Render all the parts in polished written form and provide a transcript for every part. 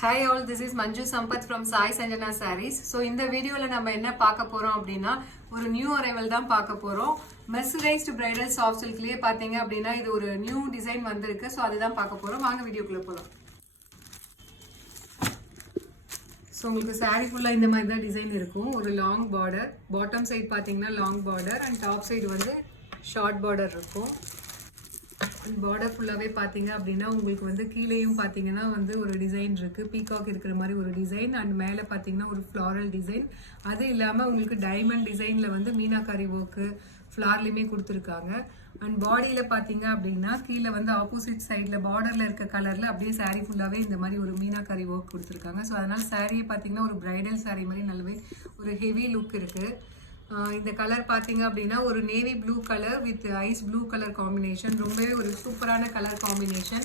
Hi all, this is Manju Sampath from Sai Sanjana Sarees. So இந்த வீடியோல நம்ம என்ன பார்க்க போறோம் அப்படின்னா ஒரு நியூ அரைவல் தான் பார்க்க போறோம். மெர்சரைஸ்டு பிரைடல் சாஃப்ட் சில்க்லயே பாத்தீங்க அப்படின்னா இது ஒரு நியூ டிசைன் வந்திருக்கு. சோ அதுதான் பார்க்க போறோம். வாங்க வீடியோக்குள்ள போலாம். ஸோ உங்களுக்கு சாரீ ஃபுல்லாக இந்த மாதிரி தான் டிசைன் இருக்கும். ஒரு லாங் பார்டர், பாட்டம் சைட் பார்த்தீங்கன்னா long border and top side வந்து ஷார்ட் பார்டர் இருக்கும். பார்டர் ஃபுல்லாகவே பார்த்தீங்க அப்படின்னா உங்களுக்கு வந்து கீழேயும் பார்த்தீங்கன்னா வந்து ஒரு டிசைன் இருக்குது, பீகாக் இருக்கிற மாதிரி ஒரு டிசைன் அண்ட் மேலே பார்த்தீங்கன்னா ஒரு ஃப்ளாரல் டிசைன். அது இல்லாமல் உங்களுக்கு டைமண்ட் டிசைனில் வந்து மீனாக்காரி ஒர்க்கு ஃப்ளார்லையுமே கொடுத்துருக்காங்க. அண்ட் பாடியில் பார்த்தீங்க அப்படின்னா கீழே வந்து ஆப்போசிட் சைடில் பார்டரில் இருக்க கலரில் அப்படியே சாரீ ஃபுல்லாகவே இந்த மாதிரி ஒரு மீனாக்காரி ஒர்க் கொடுத்துருக்காங்க. ஸோ அதனால் சாரியை பார்த்தீங்கன்னா ஒரு பிரைடல் சாரீ மாதிரி நல்லாவே ஒரு ஹெவி லுக் இருக்குது. இந்த கலர் பார்த்தீங்க அப்படின்னா ஒரு navy blue colour with ice blue colour combination, ரொம்பவே ஒரு சூப்பரான கலர் காம்பினேஷன்.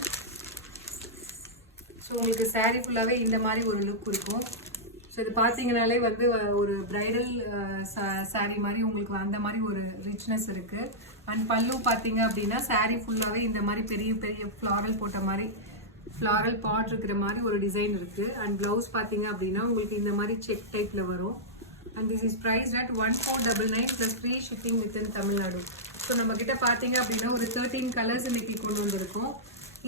ஸோ உங்களுக்கு சாரீ ஃபுல்லாகவே இந்த மாதிரி ஒரு லுக் இருக்கும். ஸோ இது பார்த்தீங்கனாலே வந்து ஒரு பிரைடல் சாரீ மாதிரி உங்களுக்கு அந்த மாதிரி ஒரு ரிச்னஸ் இருக்குது. அண்ட் பல்லு பார்த்தீங்க அப்படின்னா சாரீ ஃபுல்லாகவே இந்த மாதிரி பெரிய பெரிய ஃப்ளாரல் போட்ட மாதிரி ஃப்ளாரல் பாட் இருக்கிற மாதிரி ஒரு டிசைன் இருக்குது. அண்ட் ப்ளவுஸ் பார்த்தீங்க அப்படின்னா உங்களுக்கு இந்த மாதிரி செக் டைப்பில் வரும். And this is priced at 1499 plus free shipping within Tamil Nadu. So நம்ம கிட்ட பாத்தீங்க அப்படின்னா ஒரு 13 கலர்ஸ் இன்னைக்கு கொண்டு வந்திருக்கோம்.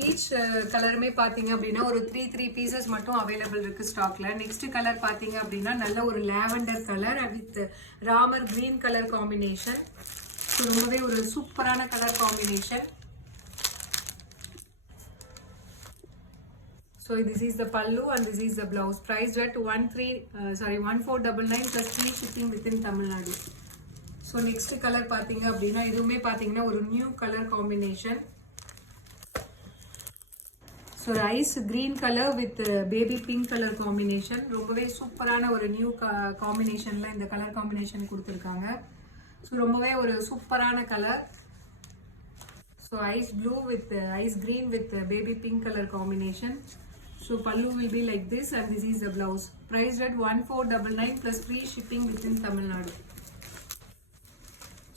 ஈச் கலருமே பாத்தீங்க அப்படின்னா ஒரு 3 பீசஸ் மட்டும் அவைலபிள் இருக்கு ஸ்டாக்ல. நெக்ஸ்ட் கலர் பாத்தீங்க அப்படின்னா நல்ல ஒரு lavender colour with Ramar green colour combination. So ரொம்பவே ஒரு சூப்பரான colour combination. So this is the pallu and this is the blouse, priced at 1499 plus free shipping within Tamil Nadu. So next color பாத்தீங்க அப்படின்னா இதுவுமே பாத்தீங்கன்னா ஒரு new colour combination. So ice green colour with baby pink colour combination, ரொம்பவே சூப்பரான ஒரு new காம்பினேஷன்ல இந்த கலர் காம்பினேஷன் கொடுத்துருக்காங்க. ஸோ ரொம்பவே ஒரு சூப்பரான கலர். So ice blue with ice green with baby pink colour combination. So pallu will be like this and this is the blouse, priced at 1499 plus free shipping within Tamil Nadu.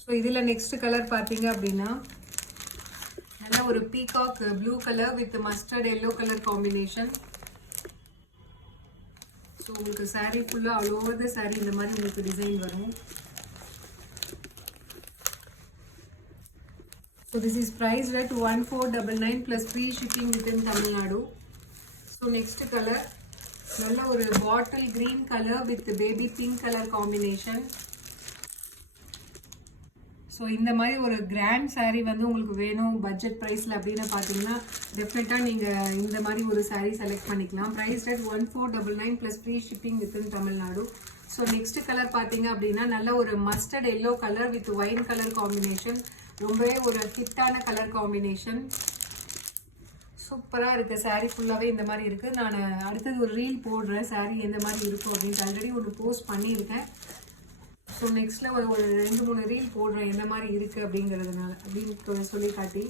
So idhila next color பாத்தீங்க அப்படின்னா நல்ல ஒரு peacock blue color with mustard yellow color combination. So உங்களுக்கு saree full all over the saree இந்த மாதிரி உங்களுக்கு design வரும். So this is priced at 1499 plus free shipping within Tamil Nadu. So next color நல்ல ஒரு bottle green color with baby pink color combination. So இந்த மாதிரி ஒரு கிராண்ட் சாரீ வந்து உங்களுக்கு வேணும் பட்ஜெட் ப்ரைஸில் அப்படின்னு பார்த்தீங்கன்னா டெஃபினட்டாக நீங்கள் இந்த மாதிரி ஒரு சாரீ செலக்ட் பண்ணிக்கலாம். Price at 1499 plus free shipping within Tamil Nadu. So next colour பார்த்தீங்க அப்படின்னா நல்ல ஒரு mustard yellow colour with wine colour combination, ரொம்பவே ஒரு ஹிட்டான கலர் காம்பினேஷன். சூப்பராக இருக்குது சாரீ ஃபுல்லாகவே இந்த மாதிரி இருக்குது. நான் அடுத்தது ஒரு ரீல் போடுறேன் சாரீ எந்த மாதிரி இருக்கும் அப்படின்ட்டு, ஆல்ரெடி ஒன்று போஸ்ட் பண்ணியிருக்கேன். ஸோ நெக்ஸ்ட்டில் ஒரு 2-3 ரீல் போடுறேன் என்ன மாதிரி இருக்குது அப்படிங்கிறதுனால அப்படின்னு சொல்லி காட்டி.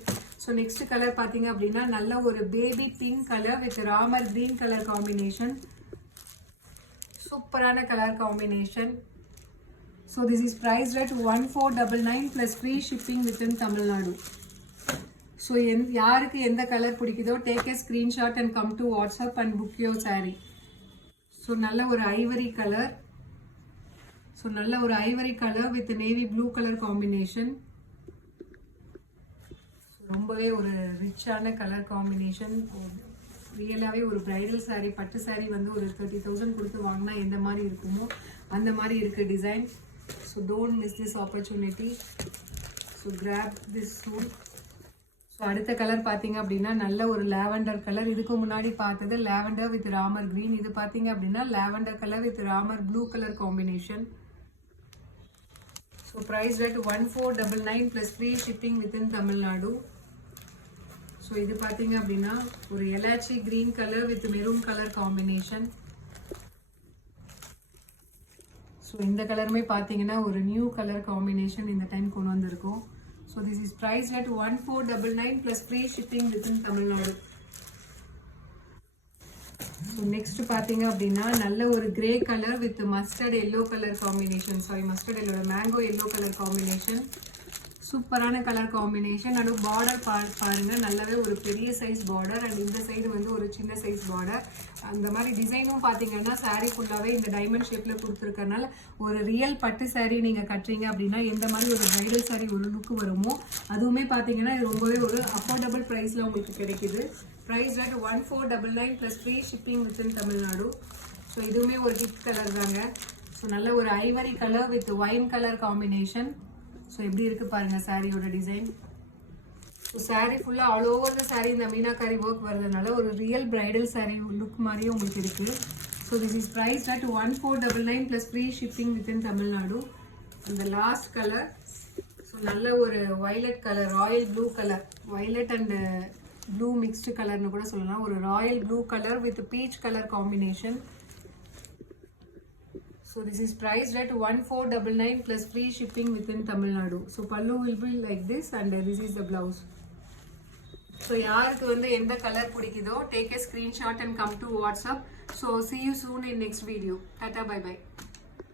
ஸோ நெக்ஸ்ட் கலர் பார்த்தீங்க அப்படின்னா நல்ல ஒரு baby pink colour with Ramar green colour combination, சூப்பரான colour combination. So this is priced at 1499 plus free shipping within Tamil Nadu. So யாருக்கு எந்த கலர் பிடிக்குதோ take a screenshot and come to WhatsApp and book your sari. So நல்ல ஒரு ஐவரி கலர். ஸோ நல்ல ஒரு ivory colour with navy blue colour combination, ரொம்பவே ஒரு ரிச்சான கலர் காம்பினேஷன். ரியலாகவே ஒரு பிரைடல் சாரீ பட்டு சாரீ வந்து ஒரு 30,000 கொடுத்து வாங்கினா எந்த மாதிரி இருக்குமோ அந்த மாதிரி இருக்குது design. So don't miss this opportunity. So graph this soon. So அடுத்த கலர் பார்த்தீங்க அப்படின்னா நல்ல ஒரு லாவெண்டர் கலர். இதுக்கு முன்னாடி பார்த்தது லாவெண்டர் வித் ராமர் கிரீன், இது பார்த்தீங்க அப்படின்னா lavender colour with Ramar blue colour combination. So price at 1499 plus free shipping within Tamil Nadu. So இது பார்த்தீங்க அப்படின்னா ஒரு elaichi green colour with maroon colour combination. So இந்த கலருமே பார்த்தீங்கன்னா ஒரு நியூ கலர் காம்பினேஷன் இந்த டைம் கொண்டு வந்திருக்கோம். So this is priced at 1499 plus free shipping within Tamil Nadu. So next பாத்தீங்க அப்படின்னா நல்ல ஒரு grey colour with mustard yellow colour combination, sorry mustard yellow mango yellow colour combination. சூப்பரான colour combination. And border பாருங்க, நல்லாவே ஒரு பெரிய size border. And இந்த சைடு வந்து ஒரு சின்ன சைஸ் பார்டர். அந்த மாதிரி டிசைனும் பார்த்தீங்கன்னா சாரீ ஃபுல்லாகவே இந்த டைமண்ட் ஷேப்பில் கொடுத்துருக்கறனால ஒரு ரியல் பட்டு சாரீ நீங்கள் கட்டுறீங்க அப்படின்னா எந்த மாதிரி ஒரு பிரைடல் சாரீ ஒரு லுக்கு வருமோ அதுவுமே பார்த்தீங்கன்னா இது ரொம்பவே ஒரு அஃபோர்டபுள் ப்ரைஸில் உங்களுக்கு கிடைக்குது. Price rate 1499 plus free shipping within Tamil Nadu. So இதுவுமே ஒரு கிஃப்ட் கலர் தாங்க. ஸோ நல்ல ஒரு ivory colour with wine colour combination. So எப்படி இருக்குது பாருங்கள் சாரியோட டிசைன். ஸோ சாரீ ஃபுல்லாக ஆல் ஓவர் த சாரீ இந்த மீனாக்காரி ஒர்க் வரதுனால ஒரு ரியல் பிரைடல் சாரீ லுக் மாதிரியும் உங்களுக்கு இருக்குது. So this is price at 1499 plus free shipping within Tamil Nadu. அந்த லாஸ்ட் கலர் ஸோ நல்ல ஒரு violet colour, royal blue colour, violet and blue mixed கலர்னு கூட சொல்லலாம். ஒரு royal blue colour with peach colour combination. So this is priced at 1499 plus free shipping within Tamil Nadu. So pallu will be like this and this is the blouse. So யாருக்கு வந்து எந்த கலர் பிடிக்குதோ take a screenshot and come to WhatsApp. So see you soon in next video. Tata bye bye.